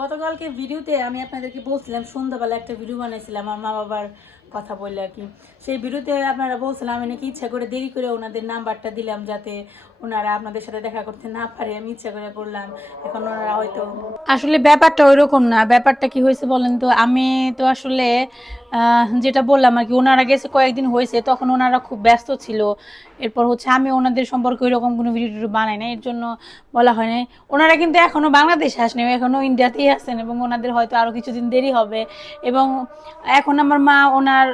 গতকালকে ভিডিওতে আমি আপনাদেরকে বলছিলাম সন্ধ্যাবেলা একটা ভিডিও বানাইছিলাম আমার মা বাবার কথা বললে আর কি। সেই ভিডিওতে আপনারা বলছিলাম আমি নাকি ইচ্ছা করে দেরি করে ওনাদের নাম্বারটা দিলাম যাতে ওনারা আপনাদের সাথে দেখা করতে না পারে, আমি ইচ্ছা করে করলাম। এখন ওনারা হয়তো আসলে ব্যাপারটা ওইরকম না। ব্যাপারটা কি হয়েছে বলেন তো, আমি তো আসলে যেটা বললাম আর কি, ওনারা গেছে কয়েকদিন হয়েছে, তখন ওনারা খুব ব্যস্ত ছিল। এরপর হচ্ছে আমি ওনাদের সম্পর্কে ওইরকম কোনো ভিডিও বানাই না, এর জন্য বলা হয় নাই। ওনারা কিন্তু এখনও বাংলাদেশে আসেনি, এখনও ইন্ডিয়াতেই আছেন এবং ওনাদের হয়তো আরও কিছুদিন দেরি হবে। এবং এখন আমার মা ওনার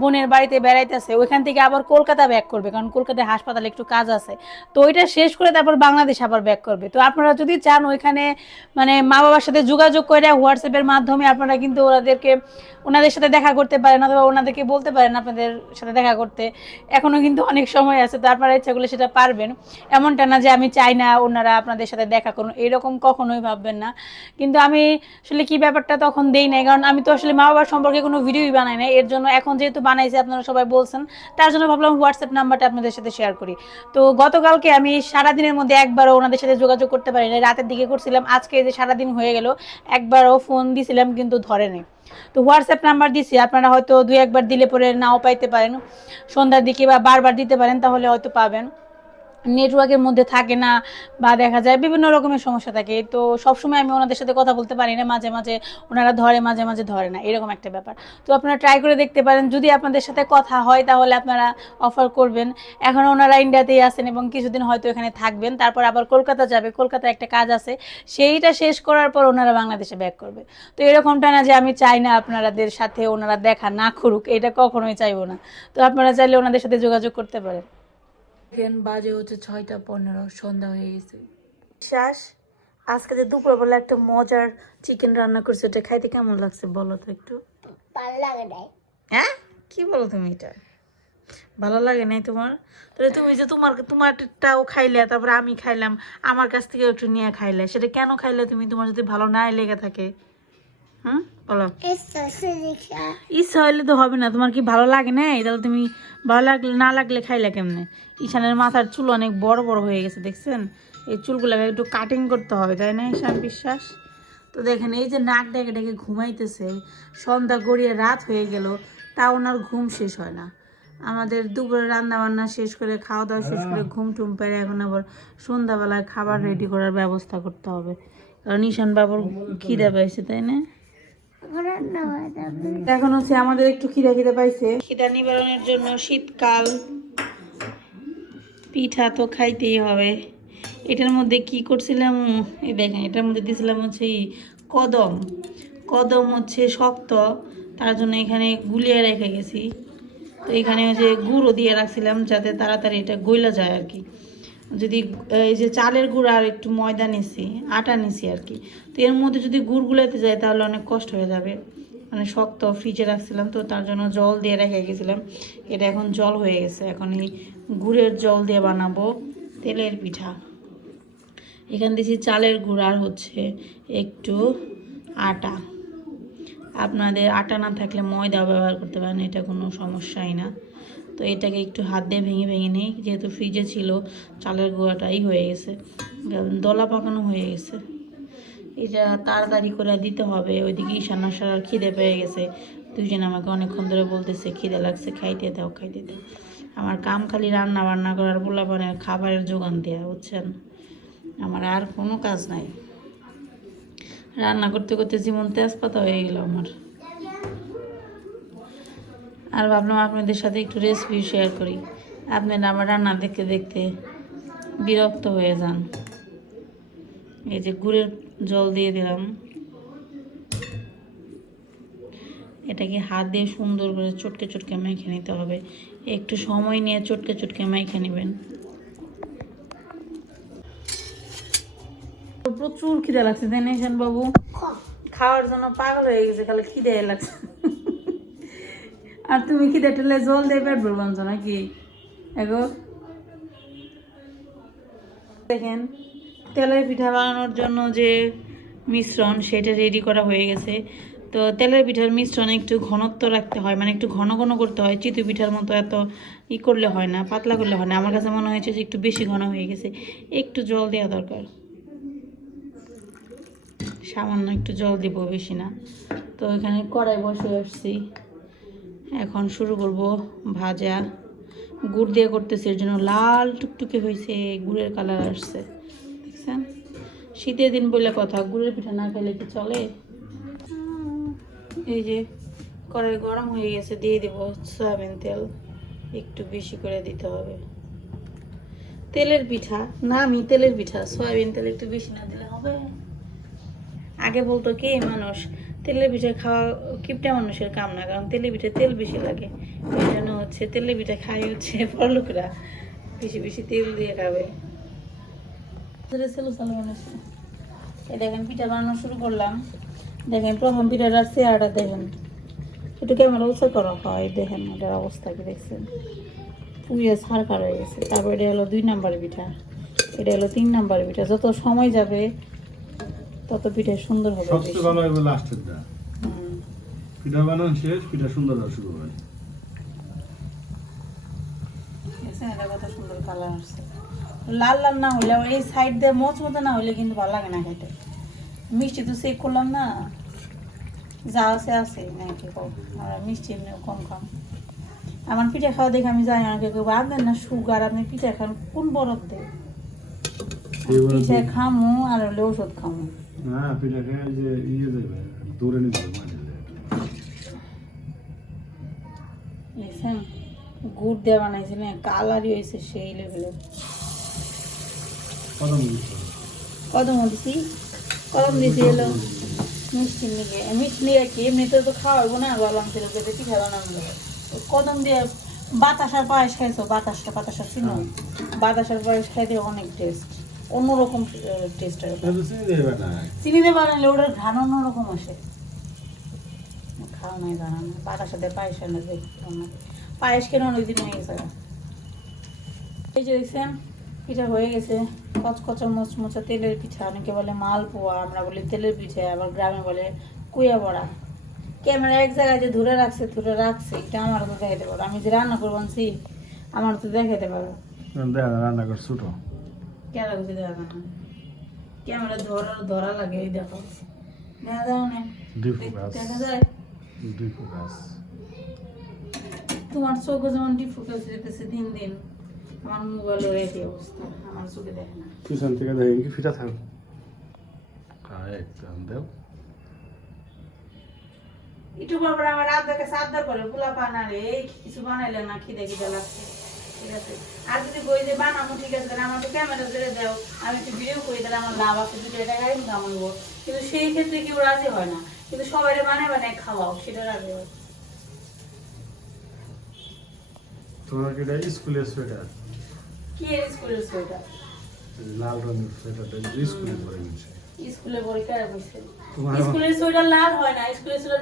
বোনের বাড়িতে বেড়াইতেছে, ওইখান থেকে আবার কলকাতা ব্যাক করবে, কারণ কলকাতায় হাসপাতালে একটু কাজ আছে। তো ওইটা শেষ করে তারপর বাংলাদেশ আবার ব্যাক করবে। তো আপনারা যদি চান ওইখানে মানে মা বাবার সাথে যোগাযোগ করে হোয়াটসঅ্যাপের মাধ্যমে আপনারা কিন্তু ওনাদের সাথে দেখা করতে পারেন, অথবা ওনাদেরকে বলতে পারেন আপনাদের সাথে দেখা করতে। এখনও কিন্তু অনেক সময় আছে, তো আপনারা ইচ্ছা করলে সেটা পারবেন। এমনটা না যে আমি চাই না ওনারা আপনাদের সাথে দেখা করুন, এরকম কখনোই ভাববেন না। কিন্তু আমি আসলে কি ব্যাপারটা তখন দেই নাই, কারণ আমি তো আসলে মা বাবার সম্পর্কে কোনো ভিডিওই বানাই না। এর জন্য এখন যেহেতু বানাইছি, আপনারা সবাই বলছেন, তার জন্য ভাবলাম হোয়াটসঅ্যাপ নাম্বারটা আপনাদের সাথে শেয়ার করি। তো গতকালকে আমি সারাদিনের মধ্যে একবারও ওনাদের সাথে যোগাযোগ করতে পারি না, রাতের দিকে করছিলাম। আজকে যে সারাদিন হয়ে গেল, একবারও ফোন দিছিলাম কিন্তু ধরে নেই। তো হোয়াটসঅ্যাপ নাম্বার দিছি, আপনারা হয়তো দুই একবার দিলে পরে নাও পাইতে পারেন, সন্ধ্যার দিকে বা বারবার দিতে পারেন, তাহলে হয়তো পাবেন। নেটওয়ার্কের মধ্যে থাকে না বা দেখা যায় বিভিন্ন রকমের সমস্যা থাকে। তো সবসময় আমি ওনাদের সাথে কথা বলতে পারি না, মাঝে মাঝে ওনারা ধরে, মাঝে মাঝে ধরে না, এরকম একটা ব্যাপার। তো আপনারা ট্রাই করে দেখতে পারেন, যদি আপনাদের সাথে কথা হয় তাহলে আপনারা অফার করবেন। এখন ওনারা ইন্ডিয়াতেই আছেন এবং কিছুদিন হয়তো এখানে থাকবেন, তারপর আবার কলকাতা যাবে, কলকাতায় একটা কাজ আছে, সেইটা শেষ করার পর ওনারা বাংলাদেশে ব্যাক করবে। তো এরকমটা না যে আমি চাই না আপনাদের সাথে ওনারা দেখা না করুক, এটা কখনোই চাইবো না। তো আপনারা চাইলে ওনাদের সাথে যোগাযোগ করতে পারেন। এখন বাজে হচ্ছে 6টা 15, সন্ধ্যা হয়ে গেছে। শ্বাস আজকে যে দুপুরবেলা একটা মজার চিকেন রান্না করছে, এটা খাইতে কেমন লাগছে বলো তো একটু। ভালো লাগে নাই। হ্যাঁ, কি বলো তুমি? এটা ভালো লাগে নাই তোমার? তাহলে তুমি যে তোমারটাও খাইলে, তারপরে আমি খাইলাম, আমার কাছ থেকে একটু নিয়ে খাইলে, সেটা কেন খাইলে তুমি? তোমার যদি ভালো না লেগে থাকে, হুম বলো। ইচ্ছা হইলে তো হবে না। তোমার কি ভালো লাগে না? তাহলে তুমি ভালো লাগলে না লাগলে খাইলে কেমনে? ঈশানের মাথার চুল অনেক বড় বড় হয়ে গেছে, দেখছেন? এই চুলগুলোকে একটু কাটিং করতে হবে, তাই না ঈশান বিশ্বাস? তো দেখেন, এই যে নাক ডেকে ডেকে ঘুমাইতেছে, সন্ধ্যা গড়িয়ে রাত হয়ে গেল, তা ওনার ঘুম শেষ হয় না। আমাদের দুপুরে রান্না বান্না শেষ করে, খাওয়া দাওয়া শেষ করে, ঘুম টুম পেরে এখন আবার সন্ধ্যাবেলায় খাবার রেডি করার ব্যবস্থা করতে হবে, কারণ ঈশান বাবুর খিদে পাইছে, তাই না? এখন হচ্ছে আমাদের একটু খিদা খিদা পাইছে, খিদা নিবারণের জন্য শীতকাল পিঠা তো খাইতেই হবে। এটার মধ্যে কি করছিলাম, এই দেখেন, এটার মধ্যে দিয়েছিলাম হচ্ছে কদম। কদম হচ্ছে শক্ত, তার জন্য এখানে গুলিয়ে রেখে গেছি। তো এখানে হচ্ছে গুঁড়ো দিয়ে রাখছিলাম যাতে তাড়াতাড়ি এটা গইলা যায় আর কি। যদি এই যে চালের গুঁড়ো আর একটু ময়দা নিছি, আটা নিছি আর কি, তো এর মধ্যে যদি গুড় গুলাইতে যায় তাহলে অনেক কষ্ট হয়ে যাবে, মানে শক্ত। ফ্রিজে রাখছিলাম তো তার জন্য জল দিয়ে রেখে গেছিলাম, এটা এখন জল হয়ে গেছে। এখন এই গুড়ের জল দিয়ে বানাবো তেলের পিঠা। এখান দিয়েছি চালের গুঁড়ো আর হচ্ছে একটু আটা। আপনাদের আটা না থাকলে ময়দাও ব্যবহার করতে পারেন, এটা কোনো সমস্যাই না। তো এটাকে একটু হাত দিয়ে ভেঙে ভেঙে নিই, যেহেতু ফ্রিজে ছিল, চালের গুঁড়াটাই হয়ে গেছে, দলা পাকানো হয়ে গেছে। এটা তাড়াতাড়ি করে দিতে হবে, ওইদিকে ঈশান আসার খিদে পেয়ে গেছে। দুজন আমাকে অনেকক্ষণ ধরে বলতেছে খিদে লাগছে, খাইতে দাও খাইতে দাও। আমার কাম খালি রান্না বান্না করার, পোলাপানের খাবারের যোগান দেওয়া, বুঝছেন? আমার আর কোনো কাজ নাই। রান্না করতে করতে জীবন তেজপাতা হয়ে গেল আমার। আর ভাবলাম আপনাদের সাথে একটু রেসিপি শেয়ার করি, আপনারা আমার রান্না দেখতে দেখতে বিরক্ত হয়ে যান। এই যে গুড়ের জল দিয়ে দিলাম, এটাকে হাত দিয়ে সুন্দর করে চটকে চটকে মেখে নিতে হবে। একটু সময় নিয়ে চটকে চটকে মেখে নেবেন। প্রচুর খিদে লাগছে, তাই না ঈশান বাবু? খাওয়ার জন্য পাগল হয়ে গেছে, খালি খিদে লাগছে। আর তুমি খিদে টেলে জল দিয়ে পেট ভরবান নাকি? এগো দেখেন, তেলের পিঠা বানানোর জন্য যে মিশ্রণ, সেটা রেডি করা হয়ে গেছে। তো তেলের পিঠার মিশ্রণ একটু ঘনত্ব রাখতে হয়, মানে একটু ঘন ঘন করতে হয়। চিতই পিঠার মতো এত করলে হয় না, পাতলা করলে হয় না। আমার কাছে মনে হয়েছে যে একটু বেশি ঘন হয়ে গেছে, একটু জল দেওয়া দরকার। সামান্য একটু জল দিব, বেশি না। তো এখানে কড়াই বসে আসছি, এখন শুরু করব ভাজা। গুড় দিয়ে করতেছি, এর জন্য লাল টুকটুকে হয়েছে, গুড়ের কালার আসছে, দেখছেন? শীতের দিন বলে কথা, গুড়ের পিঠা না খেলে কি চলে? এই যে কড়াই গরম হয়ে গেছে, দিয়ে দেব সয়াবিন তেল, একটু বেশি করে দিতে হবে। তেলের পিঠা না, আমি তেলের পিঠা, সয়াবিন তেল একটু বেশি না দিলে হবে? আগে বলতো কি মানুষ তেলের পিঠা খাওয়া কিপটা মানুষের কাম না, কারণ তেলের পিঠে তেল বেশি লাগে, এই জন্য হচ্ছে তেলের পিঠা খাই হচ্ছে বড়লোকরা, বেশি বেশি তেল দিয়ে খাবে। এই দেখেন পিঠা বানানো শুরু করলাম। দেখেন প্রথম পিঠাটার চেহারাটা দেখেন, একটু ক্যামেরা উৎসব করা হয়, দেখেন এটার অবস্থা কি দেখছেন, পুড়িয়ে ছাড়কার হয়ে গেছে। তারপর এটা হলো 2 নাম্বার পিঠা, এটা হলো 3 নাম্বার পিঠা। যত সময় যাবে তত পিঠা সুন্দর হবে। সবচেয়ে ভালো হবে লাস্টের দা। পিঠা বানানো শেষ, পিঠা সুন্দর হওয়া শুরু হয়। এটা কত সুন্দর কালার আসছে। লাল লাল না হইলে, এই সাইড দিয়ে মচমচে না হইলে কিন্তু ভালো লাগে না খেতে। মিষ্টি তো চেক করলাম না, যা আছে আছে নাকি কম, আর মিষ্টি এমনিও কম খাম। আমার পিঠা খাওয়া দেখে আমি জানি না, কেউ আপনার না সুগার, আপনি পিঠা খান কোন বরফ দেয়? পিঠা খামু আর হলে ওষুধ খামু না, পিঠা খেয়ে যে ইয়ে দেবে দৌড়ে নিতে হবে। দেখছেন গুড় দিয়ে বানাইছে না, কালারই হয়েছে সেই লেভেলের। কদম দিছি, কদম দিছি এলো মিষ্টি নিয়ে, মিষ্টি নিয়ে কি এমনিতে তো খাওয়াবো না, বললাম ছিল পিঠা বানানো কদম দিয়ে। বাতাসার পায়েস খাইছো? বাতাসা চিনো? বাতাসার পায়েস খাইতে অনেক টেস্ট, অন্যরকম টেস্ট। চিনি দিয়ে বানালে ওটার ঘ্রাণ অন্যরকম আসে। খাওয়া নাই বানানো, বাতাসা দিয়ে পায়েস আনা দেখো না, পায়েস কেন অনেকদিন হয়ে গেছে। এই যে দেখছেন পিঠা হয়ে গেছে, কচকচা মোচমোচা তেলের পিঠা, অনেকে বলে মালপোয়া, আমরা বলি তেলের পিঠা, আবার গ্রামে বলে কুয়া বড়া। ক্যামেরা এক জায়গায় যে ধরে রাখছে এটা আমার তো দেখাতে পারো, আমি যে রান্না করবো আনছি আমার তো দেখাতে পারো। রান্না কর ছোট কেন বুঝে দেখা না, ক্যামেরা ধরা লাগে, এই দেখো দেখা যায় না, দেখা যায় তোমার চোখে যেমন ডিফোকাস যেতেছে দিন দিন, আমার মোবাইলের একই অবস্থা, আমার চোখে দেখে না। পিছন থেকে দেখেন কি ফিটা থাক একদম দেও একটু পর আমার আবদার কাছে আবদার করে পোলা পানারে কিছু বানাইলে না, খিদে খিদে লাগছে, ঠিক আছে। আর যদি বই যে বানাবো ঠিক আছে, আমার তো ক্যামেরা ধরে দাও, আমি একটু ভিডিও করি, তাহলে আমার লাভ আছে, 2 টাকা ইনকাম হইব। কিন্তু সেই ক্ষেত্রে কেউ রাজি হয় না, কিন্তু সবাই বানায় খাওয়াও, সেটা রাজি হয়। তোমার কি এটা স্কুলের সোয়েটার? কি এর স্কুলের সোয়েটার? লাল রঙের সোয়েটারটা স্কুলে পরে নিয়েছে। স্কুলে পরীক্ষা হয়েছে, স্কুলের সোয়েটার লাল হয় না, স্কুলের সোয়েটার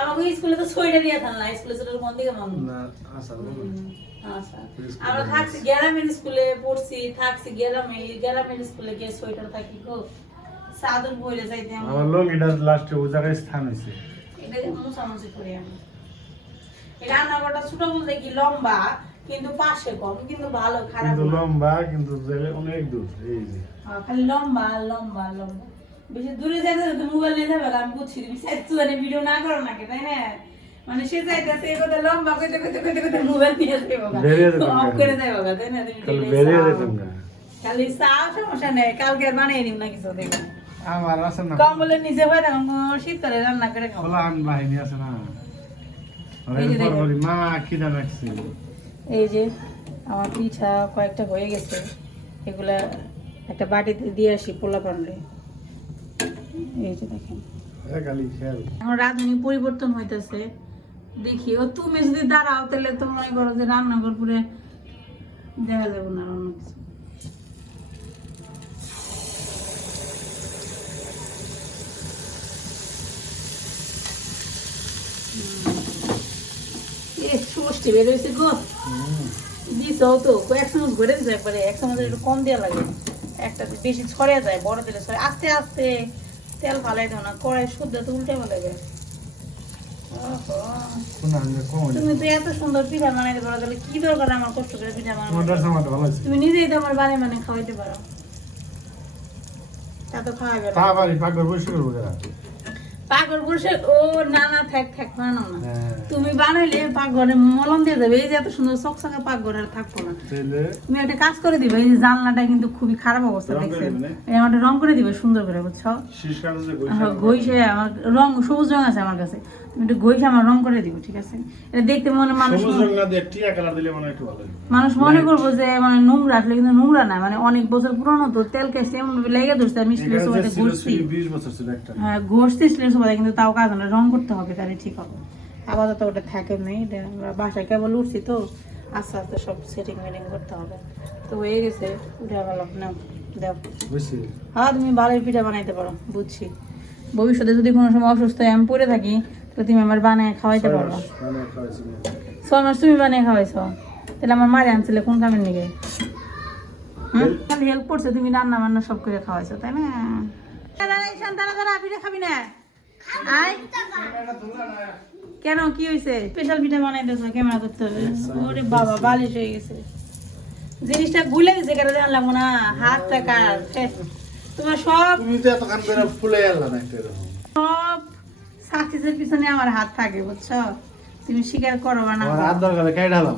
আমাকে স্কুলে তো সোয়েটার দিয়ে থান না, স্কুলের সোয়েটার কোন দিকে মামু না আচ্ছা বলুন। আচ্ছা আমরা থাকছি গ্রামের স্কুলে পড়ছি, থাকছি গ্রামের স্কুলে গিয়ে সোয়েটার থাকি গো, সাদর বইরে যাইতে আমার লোক এটা লাস্টে ও জায়গায় স্থান হইছে, এটা মুছামুছি করি আমি। এই রান্নাঘরটা ছোট বলতে কি লম্বা, কিন্তু পাশে কম, কিন্তু ভালো খারাপ কিন্তু লম্বা, কিন্তু অনেক দূর। এই যে খালি লম্বা লম্বা লম্বা, বেশি দূরে যাইতে তো মোবাইল নিয়ে যাবে, আমি বুঝছি তুমি সাইড ভিডিও না করো নাকি, তাই না? মানে সে চাইতেছে এই কথা লম্বা কইতে কইতে কইতে কইতে মোবাইল নিয়ে যাইবো, অফ করে যাইবো, তাই না? তুমি বেরিয়ে যেতাম না, খালি সাও সমস্যা নেই, কালকে আর বানিয়ে নিব না কিছু, দেখো আমার আছে না কম্বলের নিচে হয় তখন শীতকালে রান্না করে খাবো। ফলান বাহিনী আছে না, মা খিদা লাগছে। এই যে আমার পিঠা কয়েকটা হয়ে গেছে, এগুলা একটা বাটিতে দিয়ে আসি পোলা পানলে। এই যে দেখেন এখন রাঁধুনি পরিবর্তন হইতেছে, দেখি ও তুমি যদি দাঁড়াও তাহলে তো মনে করো যে রান্নাঘর পুরে দেখা যাবো না অন্য কিছু। ষষ্ঠী বের হয়েছে গো, দিস তো কয়েক চামচ ঘুরে দিচ্ছে, একবারে 1 চামচ একটু কম দেওয়া লাগে, একটা বেশি ছড়িয়ে যায়, বড় দিলে ছড়ে, আস্তে আস্তে তেল ফালাই দাও না, কড়াই শুদ্ধ তো উল্টে ফেলাবে। তুমি তো এত সুন্দর পিঠা বানাইতে পারো, তাহলে কি দরকার আমার কষ্ট করে পিঠা বানানো? তুমি নিজেই তো আমার বাড়ি মানে খাওয়াইতে পারো। তা তো খাওয়া যাবে তা বাড়ি পাকঘর পরিষ্কার করবো যারা পাকঘর বসে ও না না থাক বানাও না হ্যাঁ তুমি বানাইলে পাকঘরে মলম দিয়ে যাবে এই যে এত সুন্দর চকচকে পাকঘর আর থাকবো না তাহলে তুমি একটা কাজ করে দিবে এই যে জানলাটা কিন্তু খুবই খারাপ অবস্থা রং করে দেখছেন দিবে না? এই আমারটা রং করে দিবে সুন্দর করে বুঝছো শীষ কাগজে ঘইষে আমার রং সবুজ রং আছে আমার কাছে তুমি একটু ঘইষে আমার রং করে দিবে ঠিক আছে এটা দেখতে মনে মানুষ সবুজ রং না দিয়ে টিয়া কালার দিলে মনে হয় একটু ভালো লাগে। মানুষ মনে করবো যে মানে নোংরা আসলে কিন্তু নোংরা না মানে অনেক বছর পুরনো তো তেল কেসে এমন ভাবে লেগে ধরছে আমি স্টিলের এখানে সোফাতে যে ছিল ঘুরছি 20 বছর ছিল একটা হ্যাঁ ঘষছি স্টিলের সোফাতে কিন্তু তাও কাজ না রং করতে হবে তাহলে ঠিক হবে আপাতত ওটা থাকে নেই এটা আমরা বাসায় কেবল উঠছি তো আস্তে আস্তে সব সেটিং মেটিং করতে হবে তো হয়ে গেছে উঠে গেল না দেখ বুঝছি হ্যাঁ তুমি ভালোই পিঠা বানাইতে পারো বুঝছি ভবিষ্যতে যদি কোনো সময় অসুস্থ হয়ে আমি পড়ে থাকি তো তুমি আমার বানিয়ে খাওয়াইতে পারবো মানে খাওয়াইছি 6 মাস তুমি বানিয়ে খাওয়াইছো তাহলে আমার মারে আনছিলে কোন কামের নিগে খালি হেল্প করছে তুমি রান্না বান্না সব করে খাওয়াইছো তাই না দাঁড়া পিঠা খাবি না আয় কেন কি হয়েছে স্পেশাল পিঠা বানাই দিয়েছো ক্যামেরা করতে হবে ওরে বাবা বালিশ হয়ে গেছে জিনিসটা গুলে দিছে কেন জানলাম না হাতটা কার তোমার সব তুমি তো এত কান করে ফুলে এলা না একটা এরকম সব সাকসেসের পিছনে আমার হাত থাকে বুঝছো তুমি স্বীকার করো না আমার হাত দরকার কেটে ঢালাম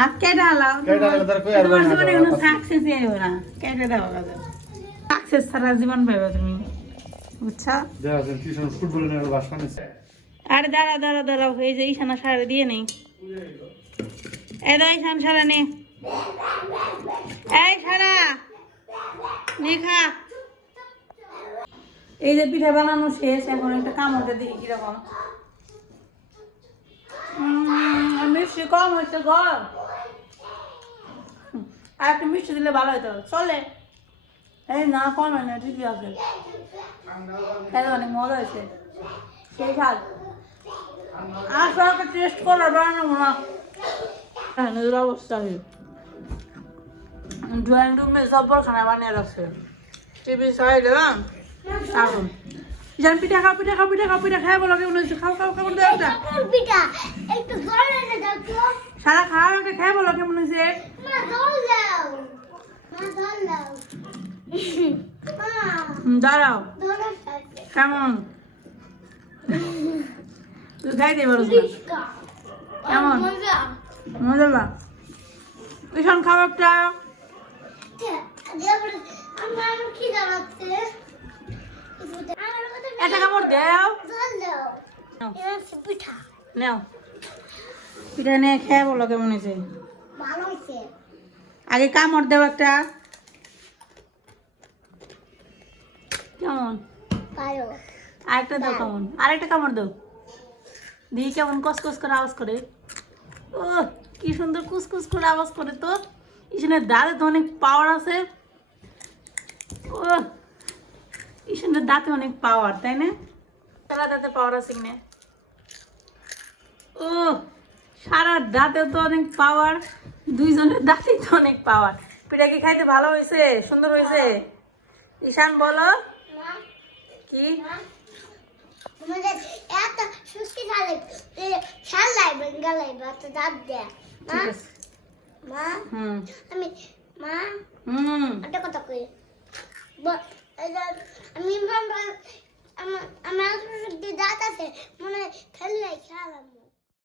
আর কেটে আলাও কেটে আলাদা তার কই আর তোমার বানা জীবনে কোনো সাকসেস এলো না কেটে দাও কাজে সাকসেস ছাড়া জীবন পাইবে তুমি বুঝছো যারা টিউশন ফুটবল নিয়ে বাসা নিছে আরে দাঁড়াও এই যে ঈশানা সারা দিয়ে নেই এই দাও ঈশান সারা নে এই সারা লেখা এই যে পিঠা বানানো শেষ এখন একটা কামড়টা দেখি কিরকম মিষ্টি কম হয়েছে ঘর আর একটু মিষ্টি দিলে ভালো হতো চলে এই না কম হয় না ঠিকই আছে তাহলে অনেক মজা হয়েছে সেই স্বাদ আর সবাইকে টেস্ট করার বানানো না এদের অবস্থা ড্রয়িং রুমে সব খানা বানিয়ে রাখছে টিভি সাইডে এখন জান পিঠা খাও খাই বলো কেমন হয়েছে খাও একটা পিঠা একটু জল এনে দাও তো সারা খাও একটা খাই বলো কেমন হয়েছে মা জল দাও মা দাঁড়াও জলের সাথে কেমন তুই খাইতে পারো কেমন মজা মজা বা ভীষণ খাও একটা আমার কি জানাচ্ছে একটা কামড় দাও জল দাও এটা পিঠা নাও পিঠা নিয়ে খেয়ে বলো কেমন হয়েছে ভালো হয়েছে আগে কামড় দাও একটা কেমন ভালো আরেকটা দাও কেমন আরেকটা কামড় দাও দিই কেমন কসকস করে আওয়াজ করে ও কি সুন্দর কুসকুস করে আওয়াজ করে তো ঈশানের দাঁতে তো অনেক পাওয়ার আছে ও ঈশানের দাঁতে অনেক পাওয়ার তাই না সারা দাঁতে পাওয়ার আছে কিনা ও সারা দাঁতে তো অনেক পাওয়ার দুইজনের দাঁতেই তো অনেক পাওয়ার পিঠা কি খাইতে ভালো হয়েছে সুন্দর হয়েছে ঈশান বলো কি তোমাদের এত সুস্কি খালে খেলাই বেঙ্গালাই বাচ্চা দাঁত দেয় মা ঠিক আছে মা হুম আমি মা হুম একটা কথা কই আমি আমার দাঁত আছে মনে হয় খেললাই খেলাম